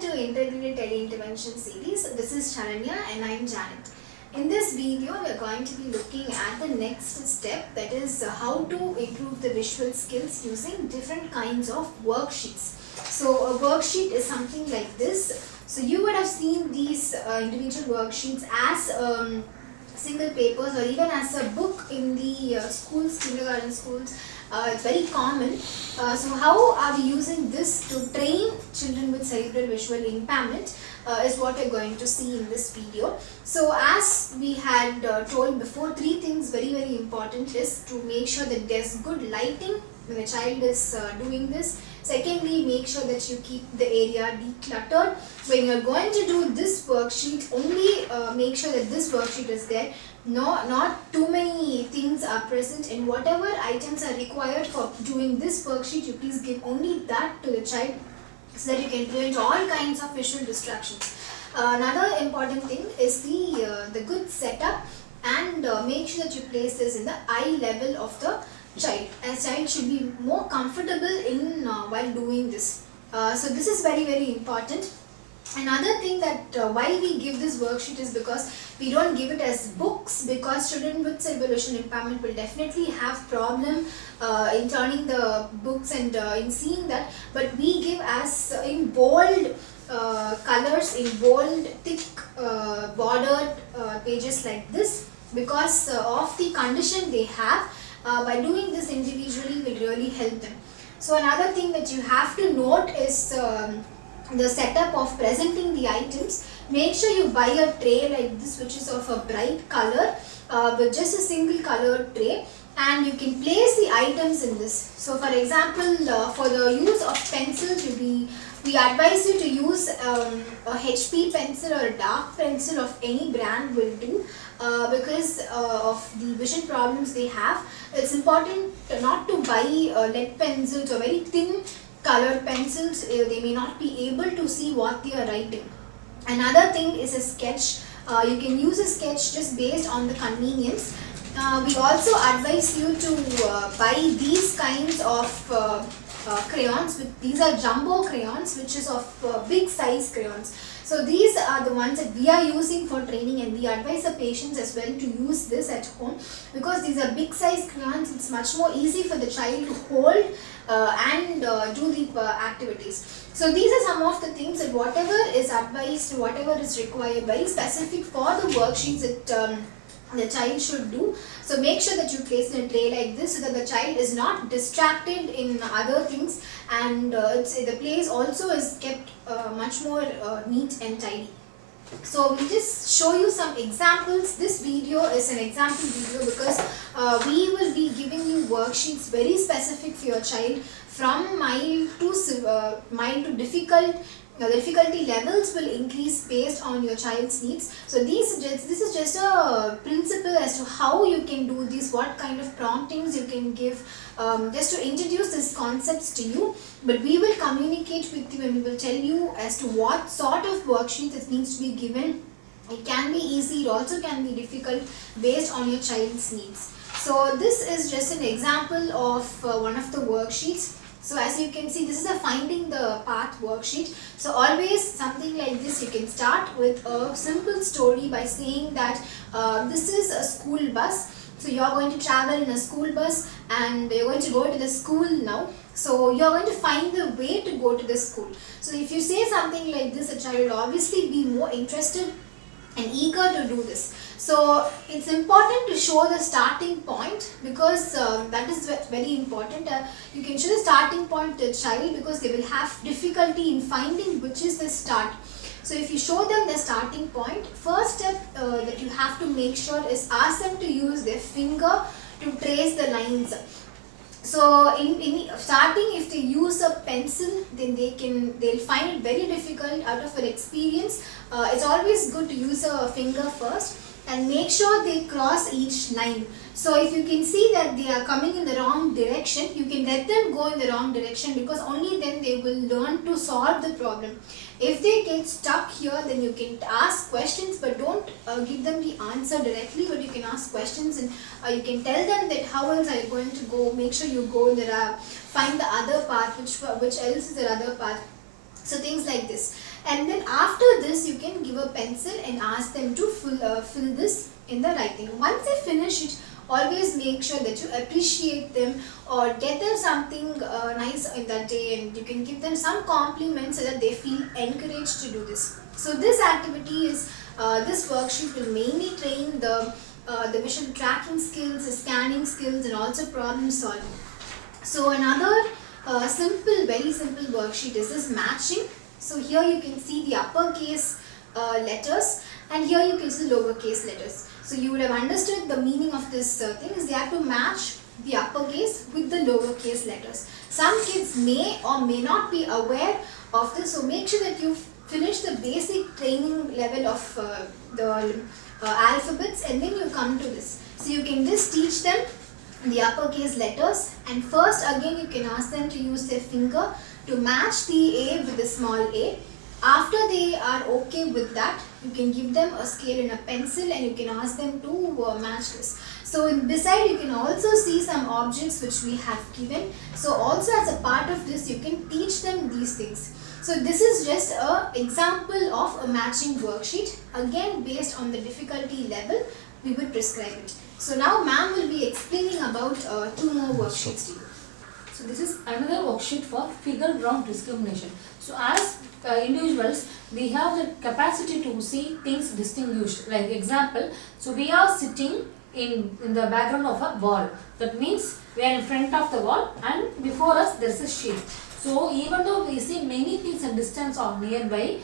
to Integrated Tele-Intervention series. This is Saranya and I'm Jannet. In this video, we are going to be looking at the next step, that is how to improve the visual skills using different kinds of worksheets. So a worksheet is something like this. So you would have seen these individual worksheets as single papers or even as a book in the schools, kindergarten schools. It's very common. So how are we using this to train children with cerebral visual impairment is what we're going to see in this video. So as we had told before, three things very important is to make sure that there's good lighting when the child is doing this. Secondly, make sure that you keep the area decluttered. When you're going to do this worksheet, only make sure that this worksheet is there. Not too many things are present, and whatever items are required for doing this worksheet, you please give only that to the child so that you can prevent all kinds of visual distractions. Another important thing is the good setup, and make sure that you place this in the eye level of the child, as child should be more comfortable in while doing this. So this is very important. Another thing that why we give this worksheet is because we don't give it as books, because children with cerebral visual impairment will definitely have problem in turning the books and in seeing that, but we give as in bold colors, in bold thick bordered pages like this, because of the condition they have. By doing this individually will really help them. So another thing that you have to note is the setup of presenting the items. Make sure you buy a tray like this, which is of a bright color with just a single colored tray, and you can place the items in this. So for example, for the use of pencils, we advise you to use a HP pencil or a dark pencil of any brand will do, because of the vision problems they have. It's important not to buy lead pencils or very thin colored pencils. They may not be able to see what they are writing. Another thing is a sketch. You can use a sketch just based on the convenience. We also advise you to buy these kinds of crayons. These are jumbo crayons, which is of big size crayons. So these are the ones that we are using for training, and we advise the patients as well to use this at home, because these are big size crayons. It's much more easy for the child to hold and do the activities. So these are some of the things that whatever is advised, whatever is required, very specific for the worksheets that the child should do. So make sure that you place in a tray like this so that the child is not distracted in other things, and the place also is kept much more neat and tidy. So we'll just show you some examples. This video is an example video because we will be giving you worksheets very specific for your child, from mild to difficult. The difficulty levels will increase based on your child's needs. So this is just a principle as to how you can do this, what kind of promptings you can give, just to introduce these concepts to you. But we will communicate with you and we will tell you as to what sort of worksheet it needs to be given. It can be easy, it also can be difficult based on your child's needs. So this is just an example of one of the worksheets. So as you can see, this is a finding the path worksheet. So always something like this, you can start with a simple story by saying that this is a school bus. So you are going to travel in a school bus and you're going to go to the school now. So you are going to find the way to go to the school. So if you say something like this, a child will obviously be more interested and eager to do this. So it's important to show the starting point, because that is very important. You can show the starting point to the child because they will have difficulty in finding which is the start. So if you show them the starting point, first step that you have to make sure is ask them to use their finger to trace the lines. So in starting, if they use a pencil, then they'll find it very difficult out of an experience. It's always good to use a finger first and make sure they cross each line. So if you can see that they are coming in the wrong direction, you can let them go in the wrong direction, because only then they will learn to solve the problem. If they get stuck here, then you can ask questions, but don't give them the answer directly, but you can ask questions and you can tell them that how else are you going to go, make sure you go there, find the other path, which else is the other path. So things like this. And then after this you can give a pencil and ask them to fill this in the writing. Once they finish it, always make sure that you appreciate them or get them something nice in that day, and you can give them some compliments so that they feel encouraged to do this. So this activity is, this worksheet will mainly train the visual tracking skills, the scanning skills, and also problem solving. So another very simple worksheet is this matching. So here you can see the uppercase letters, and here you can see the lowercase letters. So you would have understood the meaning of this thing is they have to match the uppercase with the lowercase letters. Some kids may or may not be aware of this, so make sure that you finish the basic training level of the alphabets, and then you come to this. So you can just teach them the uppercase letters, and first again you can ask them to use their finger to match the A with the small a. After they are okay with that, you can give them a scale and a pencil, and you can ask them to match this. So beside you can also see some objects which we have given. So also as a part of this you can teach them these things. So this is just an example of a matching worksheet. Again, based on the difficulty level, we would prescribe it. So now ma'am will be explaining about 2 more worksheets to you. So this is another worksheet for figure ground discrimination. So as individuals, we have the capacity to see things distinguished. Like example, so we are sitting in the background of a wall. That means we are in front of the wall, and before us there is a sheet. So even though we see many things in distance or nearby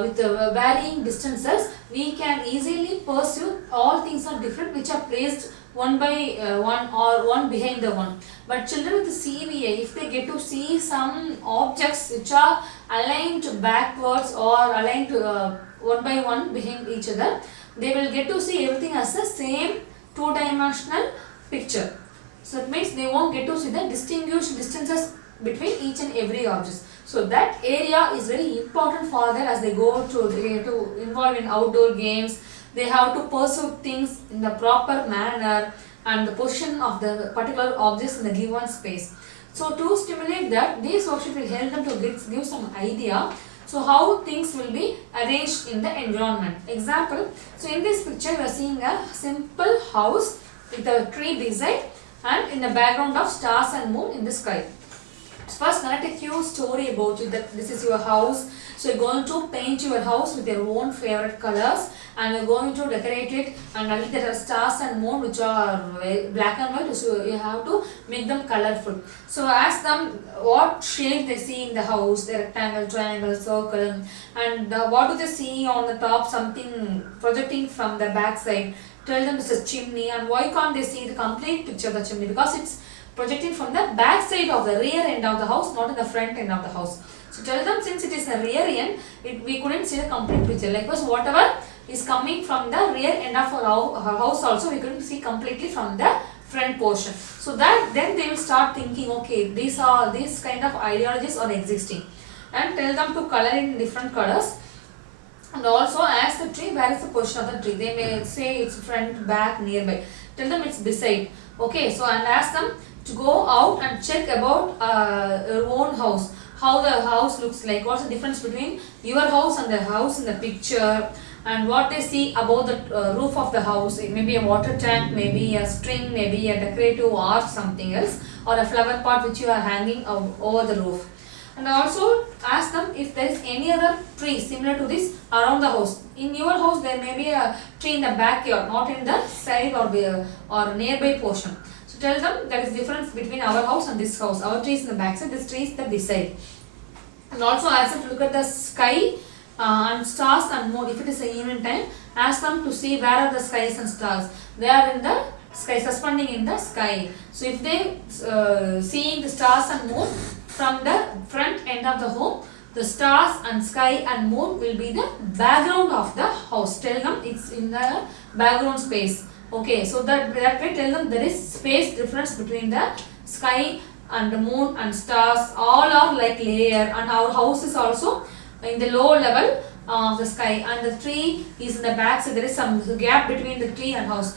with varying distances, we can easily perceive all things are different which are placed one by one or one behind the one. But children with CVA, if they get to see some objects which are aligned backwards or aligned one by one behind each other, they will get to see everything as the same two-dimensional picture. So it means they won't get to see the distinguished distances between each and every object. So that area is very important for them as they go to involve in outdoor games. They have to pursue things in the proper manner and the position of the particular objects in the given space. So to stimulate that, this worksheet will help them to give some idea. So how things will be arranged in the environment. Example, so in this picture we are seeing a simple house with a tree beside, and in the background of stars and moon in the sky. First, connect a few story about it, that this is your house. So you're going to paint your house with your own favorite colors, and you're going to decorate it, and there are stars and moon which are black and white, so you have to make them colorful. So ask them what shape they see in the house, the rectangle, triangle, circle, and what do they see on the top, something projecting from the back side. Tell them it's a chimney, and why can't they see the complete picture of the chimney? Because it's projecting from the back side of the rear end of the house, not in the front end of the house. So tell them, since it is the rear end, we couldn't see the complete picture. Likewise, whatever is coming from the rear end of our house also, we couldn't see completely from the front portion. So that then they will start thinking, okay, these kind of ideologies are existing, and tell them to color in different colors. And also ask the tree where is the position of the tree. They may say it's front, back, nearby. Tell them it's beside. Okay, so and ask them to go out and check about your own house, how the house looks like, what's the difference between your house and the house in the picture, and what they see about the roof of the house. It may be a water tank, maybe a string, maybe a decorative arch, something else, or a flower pot which you are hanging over the roof. And also ask them if there is any other tree similar to this around the house. In your house there may be a tree in the backyard, not in the side or nearby portion. So tell them there is difference between our house and this house. Our tree is in the back side, this tree is the beside. And also ask them to look at the sky and stars and moon. If it is a evening time, ask them to see where are the skies and stars. They are in the sky, suspending in the sky. So if they seeing the stars and moon from the front end of the home, the stars and sky and moon will be the background of the house. Tell them it's in the background space. Okay, so that way tell them there is space difference between the sky and the moon and stars. All are like layer, and our house is also in the low level of the sky, and the tree is in the back, so there is some gap between the tree and house.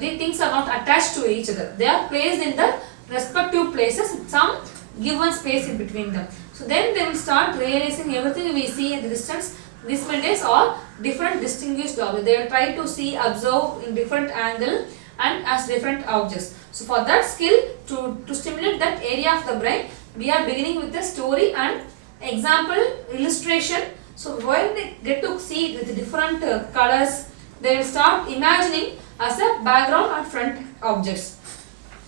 These things are not attached to each other. They are placed in the respective places with some given space in between them. So then they will start realizing everything we see at the distance. These windows are different distinguished objects. They will try to see, observe in different angle and as different objects. So for that skill, to stimulate that area of the brain, we are beginning with a story and example illustration. So when they get to see it with different colors, they will start imagining as a background and front objects.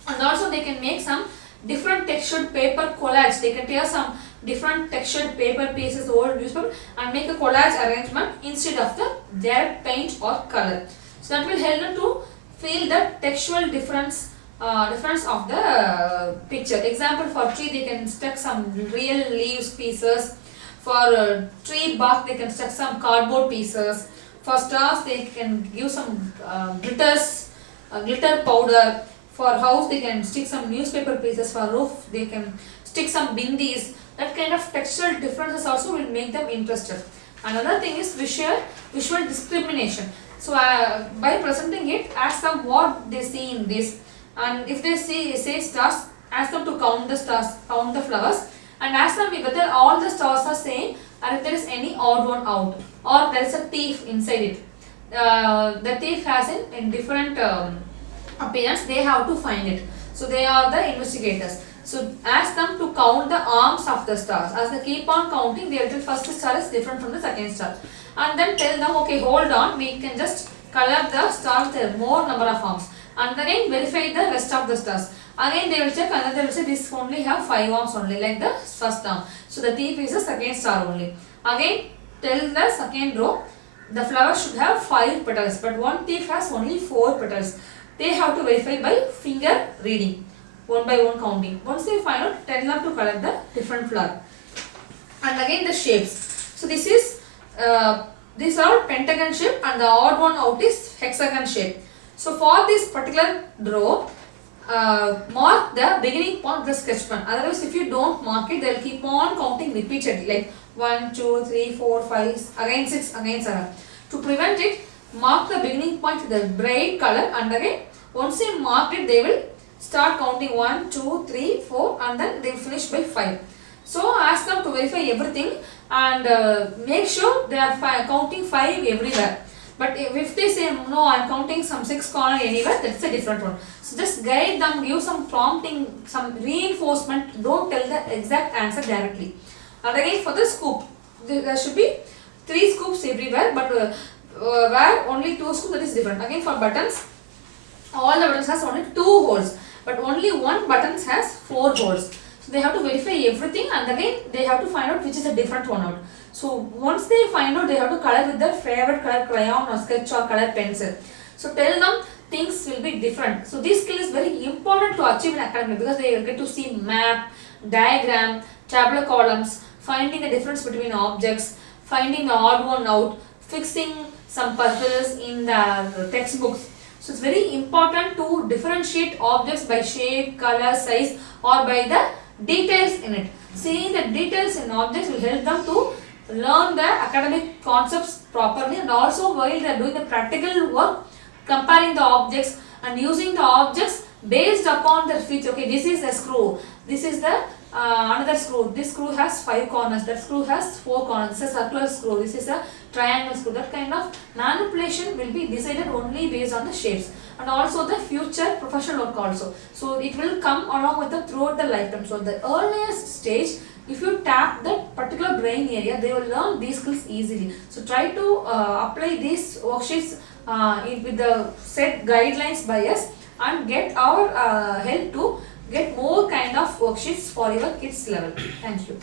And also they can make some different textured paper collage. They can tear some different textured paper pieces, old newspaper, and make a collage arrangement instead of the direct paint or color. So that will help them to feel the textual difference of the picture. Example, for tree they can stick some real leaves pieces. For tree bark they can stick some cardboard pieces. For stars they can give some glitter powder. For house they can stick some newspaper pieces. For roof they can stick some bindis. That kind of textual differences also will make them interested. Another thing is visual discrimination. So by presenting it, ask them what they see in this, and if they say stars, ask them to count the stars, count the flowers, and ask them whether all the stars are same or if there is any odd one out, or there is a thief inside it. The thief has in different appearance. They have to find it. So they are the investigators. So ask them to count the arms of the stars. As they keep on counting, they will tell first star is different from the second star. And then tell them, okay, hold on, we can just color the stars with more number of arms. And again verify the rest of the stars. Again they will check, and they will say this only have 5 arms only, like the first arm. So the thief is the second star only. Again tell the second row, the flower should have 5 petals, but one thief has only 4 petals. They have to verify by finger reading, one by one counting. Once they find out, tell them to color the different flower. And again the shapes. So this is these are pentagon shape, and the odd one out is hexagon shape. So for this particular row, mark the beginning point of the sketch pen. Otherwise, if you don't mark it, they will keep on counting repeatedly, like 1, 2, 3, 4, 5, again 6, again 7. To prevent it, mark the beginning point with the bright color, and again once you mark it, they will start counting 1, 2, 3, 4, and then they will finish by 5. So ask them to verify everything, and make sure they are counting 5 everywhere. But if they say no, I am counting some 6 corner anywhere, that's a different one. So just guide them, give some prompting, some reinforcement. Don't tell the exact answer directly. And again for the scoop, there should be 3 scoops everywhere, but where only 2 scoops, that is different. Again for buttons, all the buttons has only 2 holes, but only one button has 4 holes. So they have to verify everything, and again they have to find out which is a different one out. So once they find out, they have to color with their favorite color crayon or sketch or color pencil. So tell them things will be different. So this skill is very important to achieve in academic, because they will get to see map, diagram, tabular columns, finding the difference between objects, finding the odd one out, fixing some puzzles in the textbooks. So it's very important to differentiate objects by shape, color, size, or by the details in it. Seeing the details in objects will help them to learn the academic concepts properly, and also while they are doing the practical work, comparing the objects and using the objects based upon their feature. Okay, this is a screw, this is the another screw, this screw has 5 corners, that screw has 4 corners, this is a circular screw, this is a triangle screw. That kind of manipulation will be decided only based on the shapes, and also the future professional work also. So it will come along with them throughout the lifetime. So the earliest stage, if you tap that particular brain area, they will learn these skills easily. So try to apply these worksheets with the set guidelines by us, and get our help to get more kind of worksheets for your kids level. Thank you.